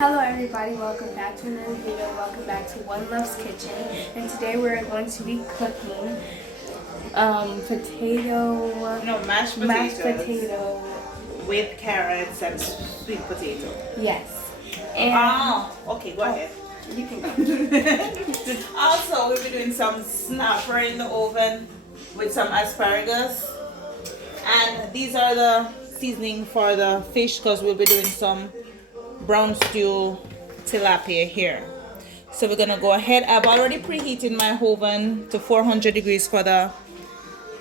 Hello everybody, welcome back to another video, welcome back to One Love's Kitchen, and today we're going to be cooking mashed potato with carrots and sweet potato. Yes. And Okay, go ahead. You can go. Also, we'll be doing some snapper in the oven with some asparagus, and these are the seasoning for the fish because we'll be doing some brown stewed tilapia here. So we're gonna go ahead. I've already preheated my oven to 400 degrees for the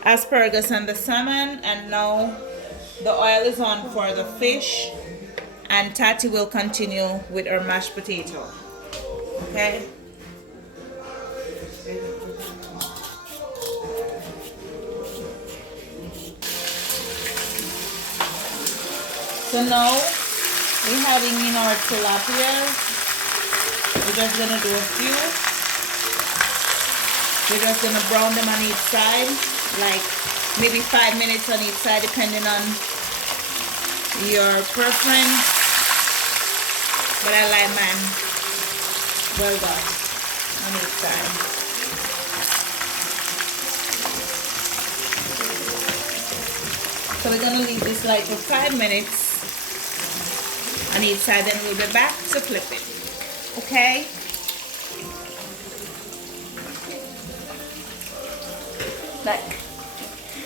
asparagus and the salmon, and now the oil is on for the fish, and Tati will continue with her mashed potato. Okay. So now we're having in our tilapia. We're just gonna do a few. We're just gonna brown them on each side, like maybe 5 minutes on each side, depending on your preference. But I like mine well done on each side. So we're gonna leave this like for 5 minutes on each side, then we'll be back to flip it. Okay?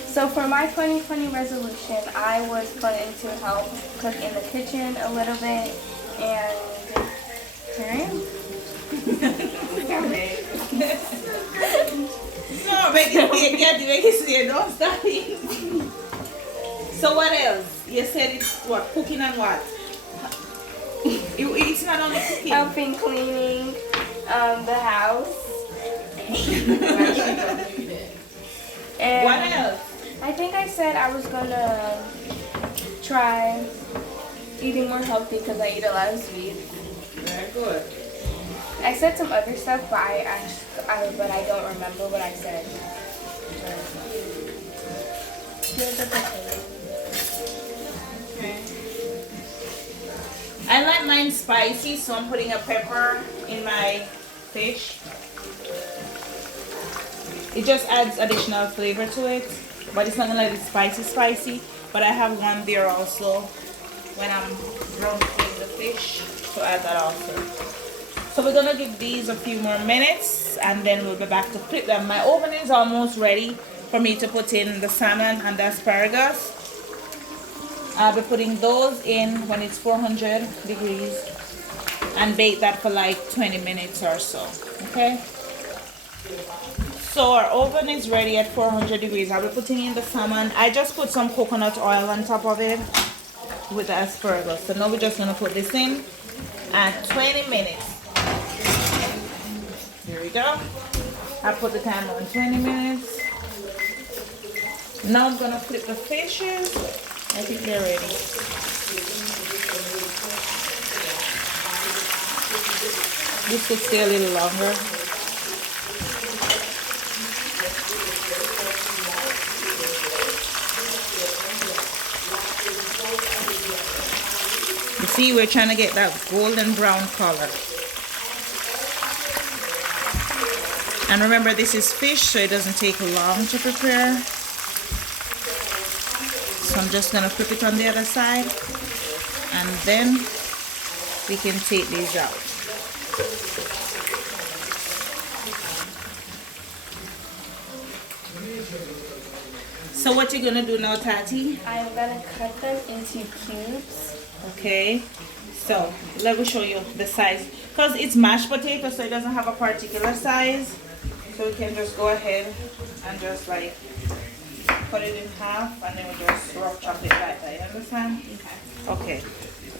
So for my 2020 resolution, I was planning to help cook in the kitchen a little bit, and here I am. No, make it see it, don't stop it. So what else? You said it's what? Cooking and what? It's not only cooking. Helping cleaning the house. And what else? I think I said I was gonna try eating more healthy because I eat a lot of sweets. Very good. I said some other stuff, but I don't remember what I said. Here's the potato. Okay. I like mine spicy, so I'm putting a pepper in my fish. It just adds additional flavor to it, but it's not gonna be spicy. But I have one there also when I'm roasting the fish, so add that also. So we're gonna give these a few more minutes, and then we'll be back to flip them. My oven is almost ready for me to put in the salmon and the asparagus. I'll be putting those in when it's 400 degrees and bake that for like 20 minutes or so. Okay? So our oven is ready at 400 degrees. I'll be putting in the salmon. I just put some coconut oil on top of it with the asparagus. So now we're just gonna put this in at 20 minutes. Here we go. I put the timer on 20 minutes. Now I'm gonna flip the fishes. I think they're ready. This could stay a little longer. You see, we're trying to get that golden brown color. And remember, this is fish, so it doesn't take long to prepare. So I'm just going to flip it on the other side, and then we can take these out. So what you're going to do now, Tati? I'm gonna cut them into cubes. Okay, so let me show you the size, because it's mashed potato, so it doesn't have a particular size. So we can just go ahead and just like cut it in half, and then we just rough chop it like that. You understand? Okay.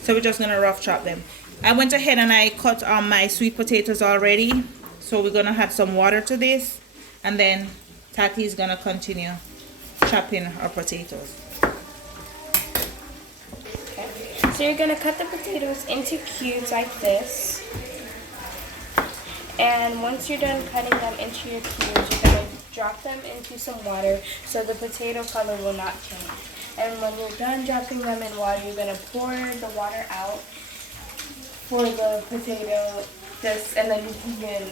So we're just gonna rough chop them. I went ahead and I cut my sweet potatoes already. So we're gonna add some water to this, and then Tati is gonna continue chopping our potatoes. Okay. So you're gonna cut the potatoes into cubes like this. And once you're done cutting them into your cubes, you're gonna drop them into some water so the potato color will not change. And when you're done dropping them in water, you're going to pour the water out for the potato. Just and then you can.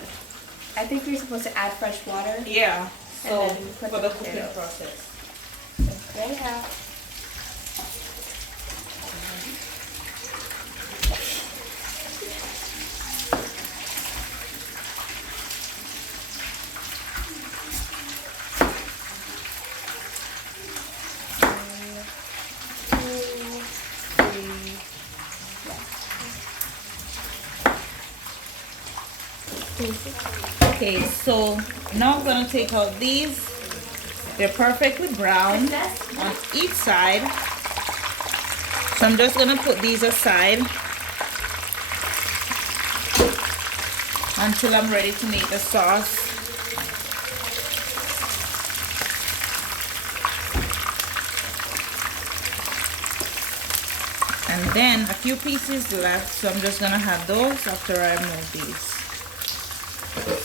I think you're supposed to add fresh water. Yeah. So And then put for the the cooking potatoes. process. Okay. Okay, so now I'm gonna take out these. They're perfectly brown on each side. So I'm just gonna put these aside until I'm ready to make the sauce. And then a few pieces left, so I'm just gonna have those after I remove these.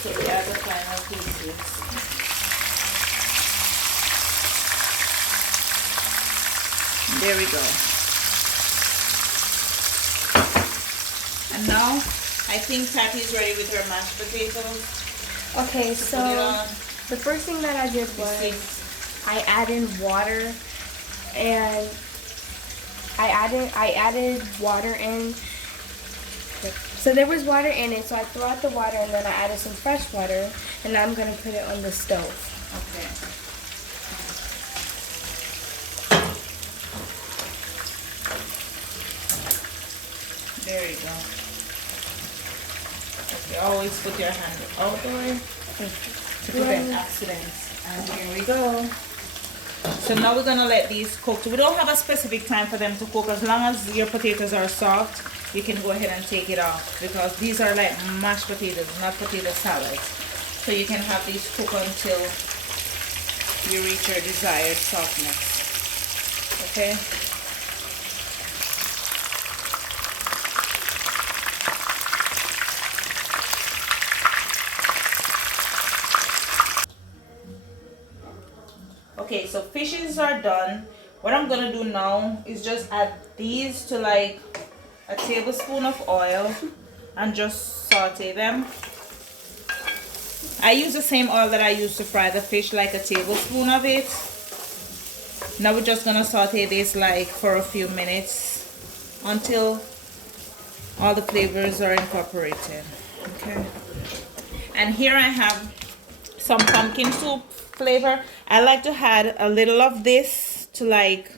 So we add the final pieces. There we go. And now I think Patty is ready with her mashed potatoes. Okay, so Put it on. the first thing that I did was I added water, and I added water in. So there was water in it, so I threw out the water and then I added some fresh water, and now I'm gonna put it on the stove. Okay. There you go. Okay, always put your hand out the way to prevent accidents. And here we go. So now we're gonna let these cook. So we don't have a specific time for them to cook. As long as your potatoes are soft, you can go ahead and take it off, because these are like mashed potatoes, not potato salads. So you can have these cook until you reach your desired softness. Okay? Okay, so fishes are done. What I'm gonna do now is just add these to like a tablespoon of oil and just saute them. I use the same oil that I used to fry the fish, like a tablespoon of it. Now we're just gonna saute this like for a few minutes until all the flavors are incorporated. Okay. And here I have some pumpkin soup flavor. I like to add a little of this to like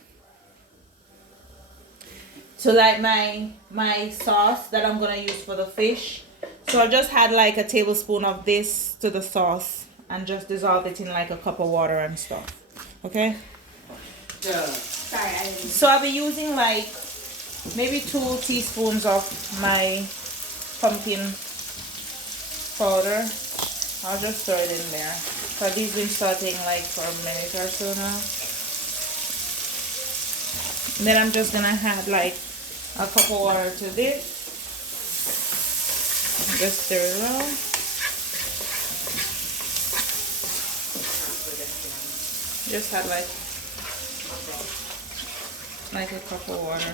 my sauce that I'm gonna use for the fish. So I just add like a tablespoon of this to the sauce and just dissolve it in like a cup of water and stuff. Okay? Sorry, I didn't. So I'll be using like maybe 2 teaspoons of my pumpkin powder. I'll just throw it in there. So these been sauteing like for a minute or so now. And then I'm just gonna add like a cup of water to this. Just stir it well. Just add like a cup of water.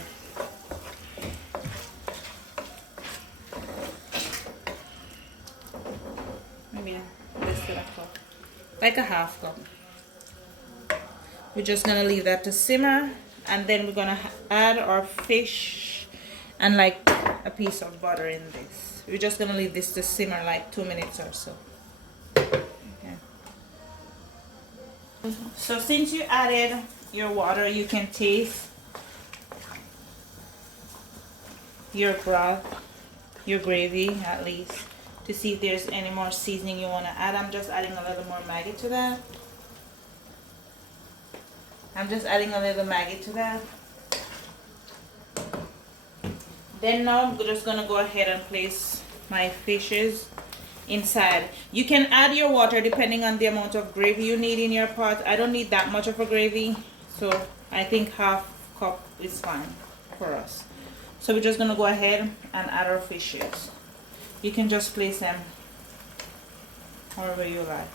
Maybe less than a cup. Like a half cup. We're just gonna leave that to simmer, and then we're gonna add our fish and like a piece of butter in this. We're just gonna leave this to simmer like 2 minutes or so. Okay. So since you added your water, you can taste your broth, your gravy at least, to see if there's any more seasoning you want to add. I'm just adding a little more Maggi to that. Then now I'm just gonna go ahead and place my fishes inside. You can add your water depending on the amount of gravy you need in your pot. I don't need that much of a gravy, so I think half cup is fine for us. So we're just gonna go ahead and add our fishes. You can just place them however you like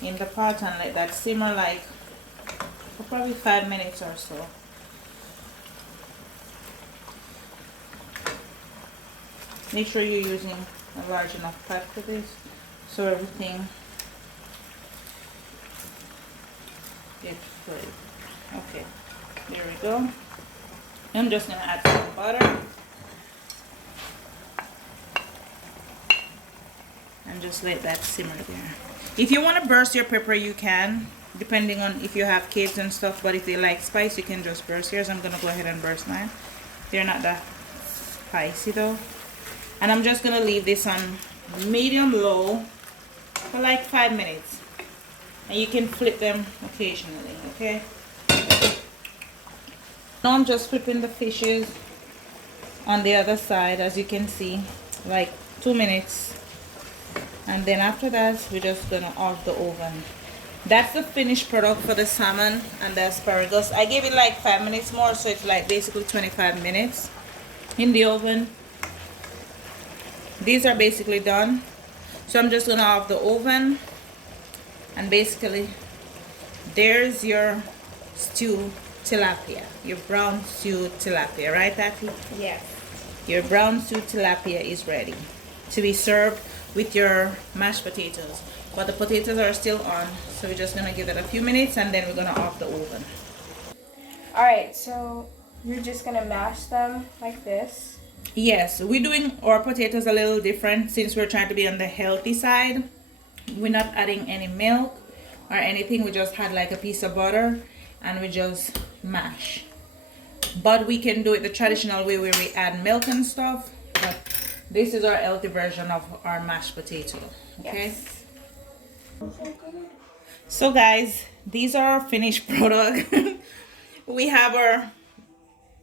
in the pot and let that simmer like for probably 5 minutes or so. Make sure you're using a large enough pot for this, so everything gets fried. Okay, there we go. I'm just gonna add some butter and just let that simmer there. If you want to burst your pepper, you can, depending on if you have kids and stuff. But if they like spice, you can just burst yours. I'm gonna go ahead and burst mine. They're not that spicy though. And I'm just gonna leave this on medium low for like 5 minutes, and you can flip them occasionally. Okay, now I'm just flipping the fishes on the other side, as you can see, like 2 minutes, and then after that we're just gonna off the oven. That's the finished product for the salmon and the asparagus. I gave it like 5 minutes more, so it's like basically 25 minutes in the oven. These are basically done, so I'm just gonna off the oven, and basically there's your stewed tilapia, your brown stewed tilapia, right, Tati? Yes. Your brown stewed tilapia is ready to be served with your mashed potatoes, but the potatoes are still on, so we're just gonna give it a few minutes and then we're gonna off the oven. All right, so you're just gonna mash them like this. Yes, we're doing our potatoes a little different since we're trying to be on the healthy side. We're not adding any milk or anything. We just had like a piece of butter and we just mash. But we can do it the traditional way where we add milk and stuff, but this is our healthy version of our mashed potato. Okay. Yes. So guys, these are our finished product. We have our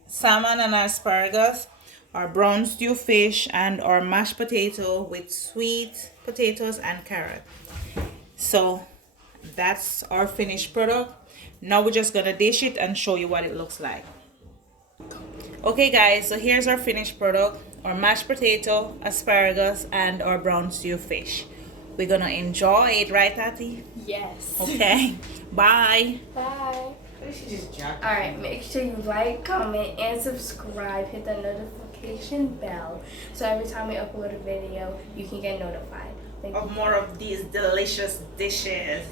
salmon and asparagus, our brown stew fish, and our mashed potato with sweet potatoes and carrot. So that's our finished product. Now we're just gonna dish it and show you what it looks like. Okay guys, so here's our finished product, our mashed potato, asparagus, and our brown stew fish. We're gonna enjoy it, right, Tati? Yes. Okay. Bye. Bye. She just jacked. All right, make sure you like, comment, and subscribe. Hit the notification bell so every time we upload a video, you can get notified. Thank you. Of more of these delicious dishes.